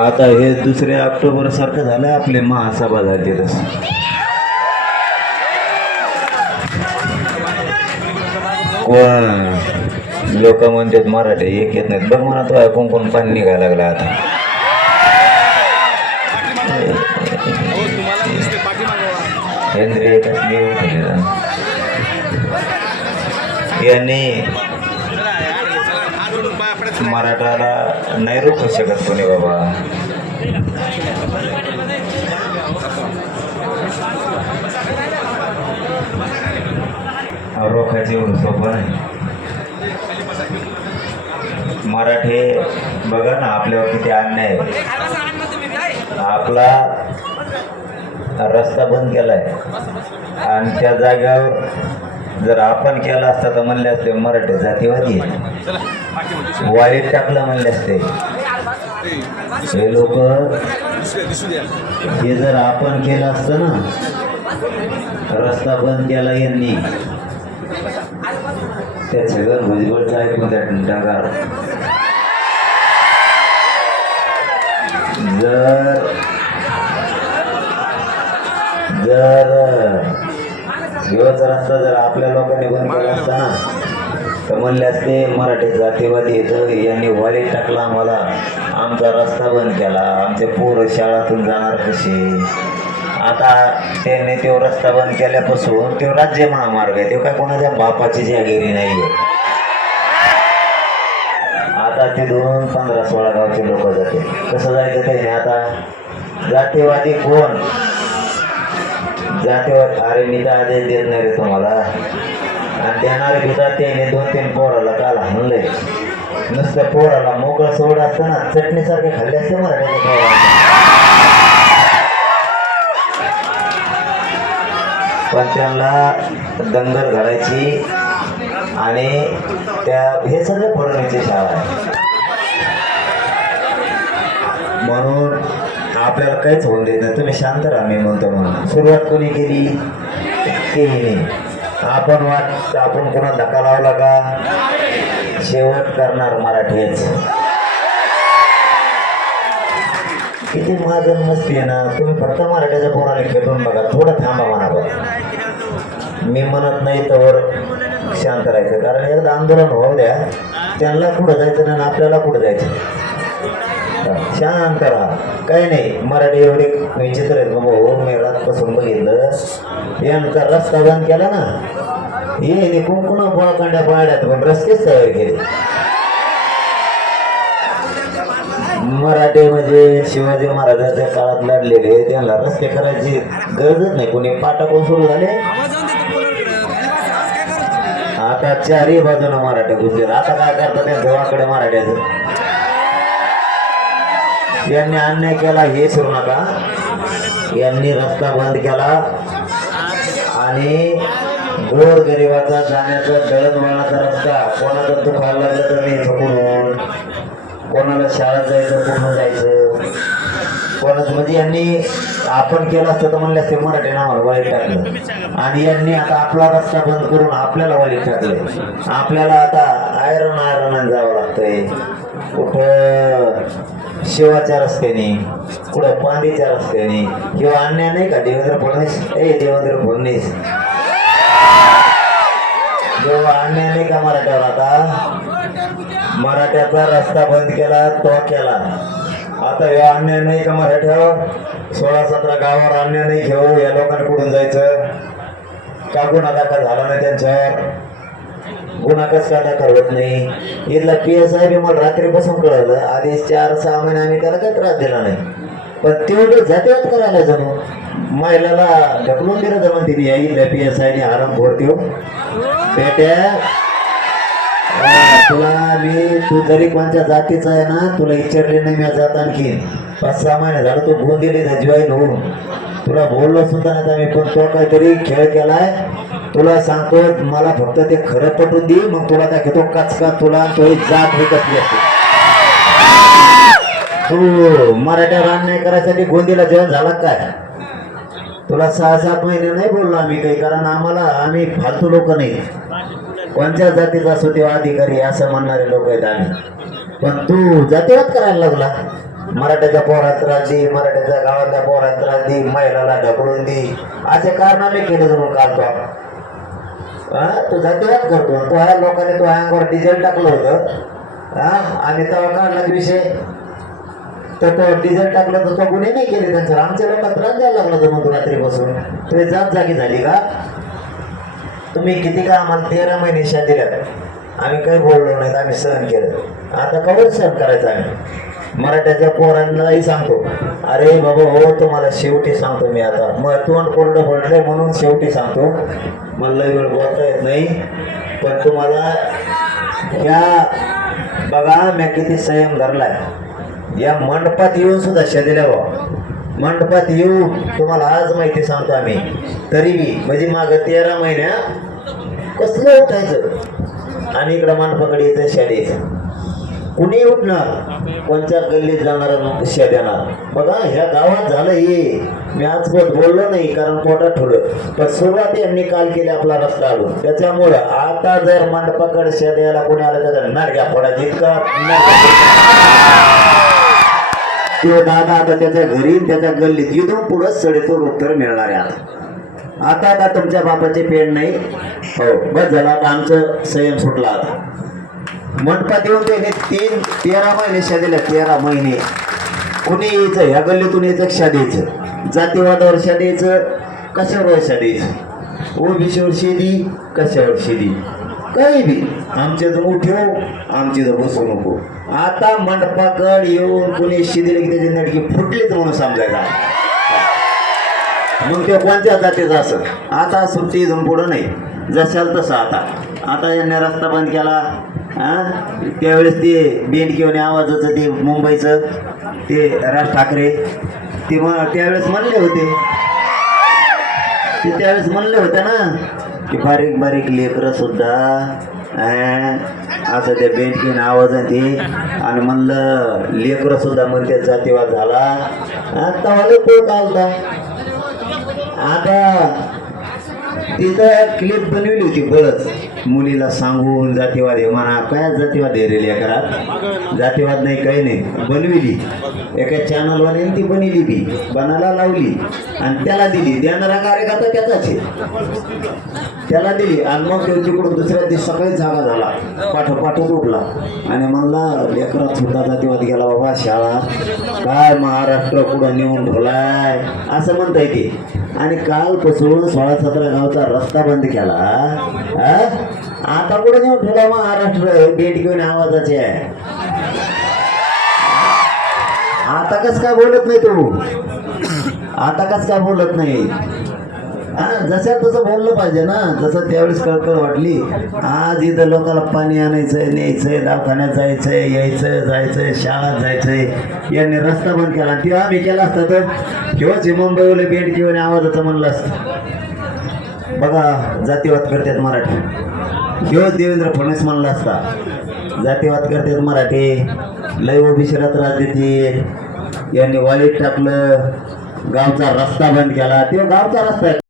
आता हे दुसऱ्या ऑक्टोबर सारखं झालं आपले महासभा झाली तस कोण? लोक म्हणतात मराठी एक येत नाहीत. बघ म्हणा तो कोण कोण पाणी निघायला लागला आता. यांनी कसली मराठाला नाही रोखू शकत कोणी बाबा रोखायचं एवढं सोपं नाही मराठी बघा ना आपल्यावर किती अन्याय आहे. आपला रस्ता बंद केलाय आणि त्या जागेवर जर आपण केला असता तर म्हणले असते मराठी जातीवादी आहे. वाईट टाकलं म्हणले असते हे लोक हे जर आपण केलं असतं ना रस्ता बंद केला यांनी त्या सगळं भुजबळचं ऐकून त्या डगार जर जर रस्ता जर आपल्या लोकांनी बंद केला असता ना तर म्हणल्यास ते मराठी जातीवादी येतं यांनी वारी टाकला आम्हाला. आमचा रस्ता बंद केला. आमचे पोरं शाळातून जाणार कसे आता त्याने तो रस्ता बंद केल्यापासून तो राज्य महामार्ग आहे. तो काय कोणाच्या बापाची जागिरी नाही आहे आता तिथून पंधरा सोळा गावचे लोक जाते. कसं जायचं काही नाही आता जातीवादी कोण? जातीवादी अरे मी तर आदेश देत नाही रे तुम्हाला. आणि देणारे घेतात त्याने दोन तीन पोराला काल हाणलंय. नुसतं पोराला मोकळं सोड असताना चटणीसारखे खाल्ले असते मराठ्याच्या पोराला? पण त्यांना दंगल घालायची आणि त्या हे सगळे फडणवीसची शाळा आहे. म्हणून आपल्याला काहीच होऊन देत नाही. तुम्ही शांत राहा मी म्हणतो म्हणून. सुरुवात कोणी केली? केली नाही. आपण वाट आपण कोणा धक्का लावला का? शेवट करणार मराठीच. किती महाजन मस्ती आहे ना? तुम्ही फक्त मराठीच्या पोराने खेळून बघा. थोडं थांबा म्हणा बघा मी म्हणत नाही तर शांत राहायचं. कारण एकदा आंदोलन होऊ द्या. त्यांना कुठं जायचं ना आणि आपल्याला कुठं जायचं? शांत राहा काही नाही. मराठी एवढे विचित्र आहेत बाबा. हो मी रातपासून बघितलं. यांचा रस्ता बंद केला ना. हे कुंकुण बळकांड्या पाड्यात पण रस्तेच तयार केले. मराठे म्हणजे शिवाजी महाराजांच्या काळात लढलेले त्यांना रस्ते करायची गरजच नाही. कोणी पाटाकडून सुरू झाले? आता चारही बाजूला मराठे घुसले आता काय करतात? त्या जवळकडे मराठ्याचं. यांनी अन्याय केला हे सुरू नका. यांनी रस्ता बंद केला. आणि गोर गरिबाचा जाण्याचा दळणवळणाचा रस्ता कोणाचा दुखायला लागलं तर नाही कुठून? कोणाला शाळेत जायचं कुठून जायचं? कोणाचं म्हणजे यांनी आपण केलं असतं तर म्हणले असते मराठी नावाला वाईट टाकलं. आणि यांनी आता आपला रस्ता बंद करून आपल्याला वाईट टाकलं आपल्याला आता आयरन आयरन जावं लागतंय. कुठं शिवाच्या रस्त्याने कुठं पांडीच्या रस्त्याने किंवा अन्याय नाही का? देवेंद्र फडणवीस? ए देवेंद्र फडणवीस. जेव्हा अन्याय नाही का मराठ्यावर आता? मराठ्याचा रस्ता बंद केला तो केला. आता हे अन्याय नाही का मराठ्यावर? सोळा सतरा गावावर अन्याय नाही घेऊ या लोकांकडून कुठून जायचं? का गुन्हा दाखल झाला नाही त्यांच्यावर? गुणाकार कसं काय नाही. इथला पी एस आय बी मला रात्रीपासून कळलं. आधी चार सहा महिने आम्ही त्याला काही त्रास दिला नाही. पण तेवढं जातीवाद करायला जणू. महिलाला ढकलून दिलं जमा तिने या इथल्या पी एस आयने आराम फोडतो बेट्या तुला मी तू जरी कोणत्या जातीचा आहे ना तुला विचारले नाही मी जात आणखी. पाच सहा महिने झालं तू गोंदिली दिले होऊन. तुला बोललो सुद्धा नाही तर मी पण तो काहीतरी खेळ केलाय. तुला सांगतो मला फक्त ते खरं पटून दे मग तुला दाखवतो कचका तुला तो जात विकत असते. हो, तू मराठा रान नाही करायसाठी गोंदीला जेवण झाला काय तुला सहा सात महिने नाही बोललो आम्ही काही कारण आम्हाला आम्ही फालतू लोक नाही. कोणत्या जातीचा असो तेव्हा अधिकारी असं म्हणणारे लोक आहेत आम्ही. पण तू जातीवाद करायला लागला. मराठ्याच्या पोरात त्रास दे मराठ्याच्या गावातल्या पोरात त्रास दे महिलाला ढकलून दे. असे कारनामे केले जणून काल तो. हा तू जातीवाद करतो. तो ह्या लोकांनी तो अंगावर डिझेल टाकलं होतं. हा आणि तेव्हा काढला विषय. तर तो डिझेल टाकलं तर तो गुन्हे नाही केले त्यांच्यावर. आमच्या लोकांना त्रास द्यायला लागला जणू रात्रीपासून. तुम्ही जात जागी झाली का? तुम्ही किती का आम्हाला तेरा महिने शा आम्ही काही बोललो नाहीत आम्ही सहन केलं. आता कवर सहन करायचं आम्ही? मराठ्याच्या पोरांनाही सांगतो. अरे बाबा हो तुम्हाला शेवटी सांगतो मी आता. मग तोंड कोरडं पडलंय म्हणून शेवटी सांगतो. मला लई वेळ बोलता येत नाही. पण तुम्हाला ह्या बघा मी किती संयम धरलाय. या मंडपात येऊन सुद्धा शदिल्या मंडपात येऊन तुम्हाला आज माहिती सांगतो आम्ही. तरी म्हणजे मागं तेरा महिन्या कसलं उठायचं? आणि इकडं मंडपाकडे येतं शाळेचं कुणी उठणार कोणत्या गल्लीत जाणार शेत देणार बघा ह्या गावात झालं हे मी आज बोललो नाही कारण पोटात ठेवलं पण सुरुवात यांनी काल केली आपला रस्ता आलो त्याच्यामुळं आता जर मंडपाकडे शेत द्यायला कोणी आलं त्याचा घ्या फोडा जितका तो दादा आता त्याच्या घरी त्याच्या गल्लीत इथून पुढं सडेतोड उत्तर मिळणार आहे. आता आता आता तुमच्या बापाचे पेड नाही. हो बस झाला आता आमचं संयम सुटला आता. मंडपात येऊन त्याने तीन तेरा महिने शादेला तेरा महिने. कुणी यायचं? ह्या गल्लीतून यायचं शादेचं? जातीवादावर शादेचं? कशावर शादेचं? ओबीसीवर शेदी? कशावर शेदी? काही बी. आमच्या जवळ ठेव आमची जवळ बसू नको. आता मंडपाकड येऊन कुणी शिदिले की त्याची नडकी फुटलीच म्हणून समजायचा. मग ते कोणत्या जातीचं असं? आता सुट्टी इथून पुढं नाही. जशाल तसं आता. आता यांनी रस्ता बंद केला. हा? त्यावेळेस ते बेंडकीवणे आवाजाचं ते मुंबईचं ते राज ठाकरे ते मग त्यावेळेस म्हणले होते. ते त्यावेळेस म्हणले होते ना की बारीक बारीक लेकरं सुद्धा असं त्या बेंडकीन आवाजात ते. आणि म्हणलं लेकरं सुद्धा म्हणते जातीवा झाला. आता मला तो चालता आता तिथं क्लिप बनवली होती बरंच मुलीला सांगून जातीवाद आहे म्हणा काय जातीवाद आहे रेल घरात जातीवाद नाही काही नाही. बनविली. एका चॅनलवाल्याने ती बनविली ती बनायला लावली. आणि त्याला दिली. देणारा कार्यकर्ता त्याचाच आहे? त्याला दिली आणि मग तिकडून दुसऱ्या दिवशी सकाळी जागा झाला. पाठोपाठच उठला. आणि म्हणला लेकरात सुद्धा जातीवाद गेला बाबा शाळा. काय महाराष्ट्र पुढं नेऊन ठेवलाय? असं म्हणता येते आणि कालपासून सोळा सतरा गावचा रस्ता बंद केला. आता कुठे नेऊन ठेवला महाराष्ट्र. डेट घेऊन आवाजाचे आहे. आता कस काय बोलत नाही तू? आता कस काय बोलत नाही? हा जसं तसं बोललं पाहिजे ना जसं त्यावेळेस कळकळ वाटली आज इथं लोकांना पाणी आणायचंय न्यायचंय दवाखान्यात जायचंय यायचं जायचंय शाळेत जायचंय. यांनी रस्ता बंद केला. ते आम्ही केला असता तर किंवाच हे मुंबईला बेट आवाजाचं म्हणलं असतं. बघा जातीवाद करतात मराठी. किंवाच देवेंद्र फडणवीस म्हणला असता जातीवाद करतात मराठी. लय ओबीसीला त्रास देते यांनी वाईट टाकलं. गावचा रस्ता बंद केला. ते गावचा रस्ता आहे.